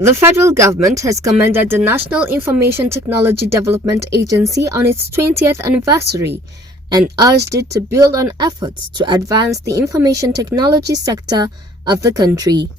The federal government has commended the National Information Technology Development Agency on its 20th anniversary and urged it to build on efforts to advance the information technology sector of the country.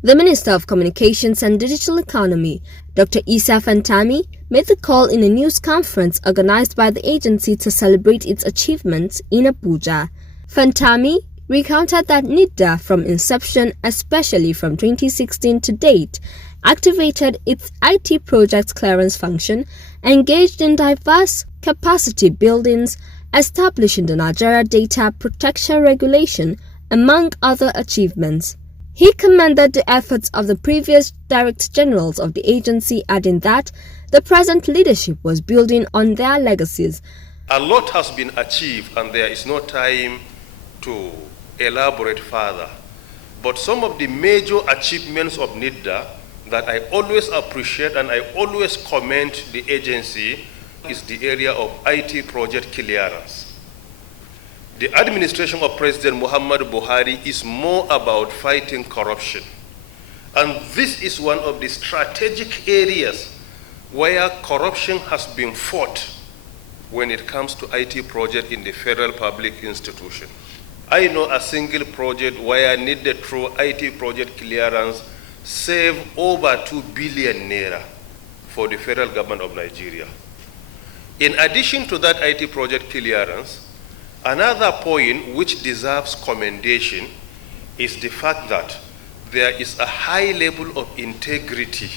The Minister of Communications and Digital Economy, Dr. Isa Fantami, made the call in a news conference organized by the agency to celebrate its achievements in Abuja. Fantami recounted that NITDA from inception, especially from 2016 to date, activated its IT project clearance function, engaged in diverse capacity buildings, establishing the Nigeria Data Protection Regulation, among other achievements. He commended the efforts of the previous Director Generals of the agency, adding that the present leadership was building on their legacies. A lot has been achieved and there is no time to elaborate further. But some of the major achievements of NITDA that I always appreciate and I always commend the agency is the area of IT project clearance. The administration of President Muhammadu Buhari is more about fighting corruption. And this is one of the strategic areas where corruption has been fought when it comes to IT project in the federal public institution. I know a single project where NITDA through IT project clearance save over 2 billion naira for the federal government of Nigeria. In addition to that IT project clearance, another point which deserves commendation is the fact that there is a high level of integrity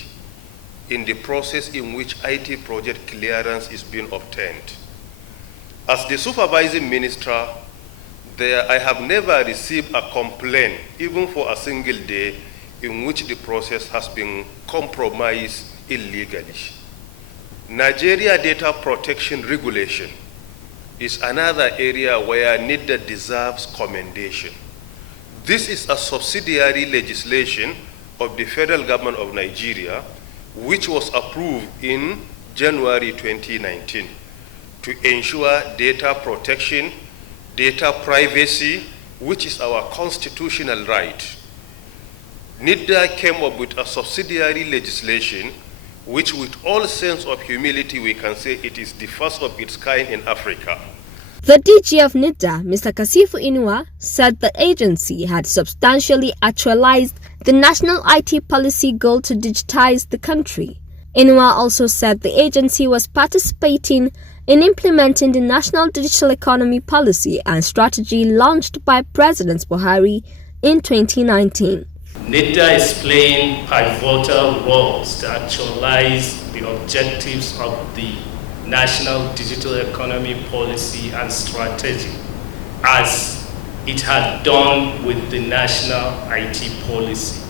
in the process in which IT project clearance is being obtained. As the supervising minister, I have never received a complaint, even for a single day, in which the process has been compromised illegally. Nigeria Data Protection Regulation is another area where NITDA deserves commendation. This is a subsidiary legislation of the federal government of Nigeria, which was approved in January 2019 to ensure data protection, data privacy, which is our constitutional right. NITDA came up with a subsidiary legislation which, with all sense of humility, we can say it is the first of its kind in Africa. The DG of NITDA, Mr. Kasifu Inuwa, said the agency had substantially actualized the national IT policy goal to digitize the country. Inuwa also said the agency was participating in implementing the National Digital Economy Policy and Strategy launched by President Buhari in 2019. NITDA is playing pivotal roles to actualize the objectives of the National Digital Economy Policy and Strategy, as it had done with the National IT Policy.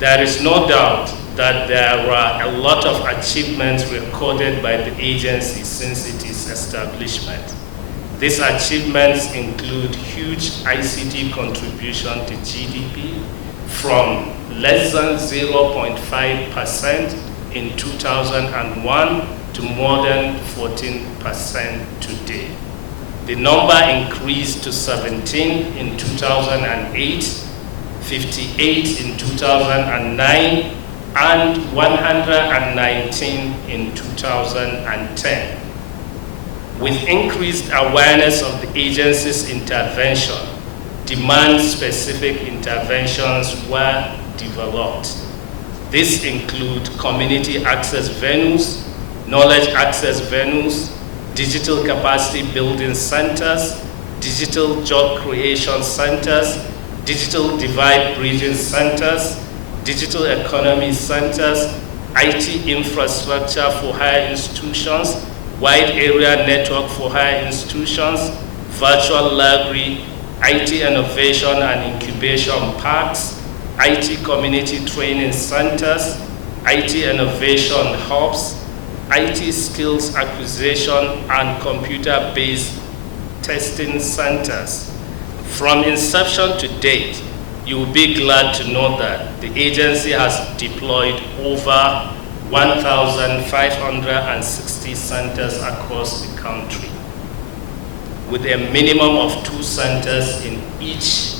There is no doubt that there were a lot of achievements recorded by the agency since its establishment. These achievements include huge ICT contribution to GDP from less than 0.5% in 2001 to more than 14% today. The number increased to 17 in 2008, 58 in 2009, and 119 in 2010. With increased awareness of the agency's intervention, demand-specific interventions were developed. These include community access venues, knowledge access venues, digital capacity building centers, digital job creation centers, digital divide bridging centers, digital economy centers, IT infrastructure for higher institutions, wide area network for higher institutions, virtual library, IT innovation and incubation parks, IT community training centers, IT innovation hubs, IT skills acquisition and computer-based testing centers. From inception to date, you will be glad to know that the agency has deployed over 1,560 centers across the country, with a minimum of 2 centers in each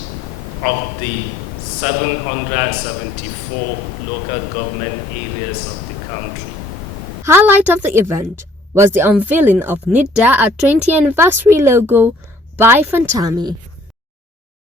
of the 774 local government areas of the country. Highlight of the event was the unveiling of NITDA at 20th anniversary logo by Fantami.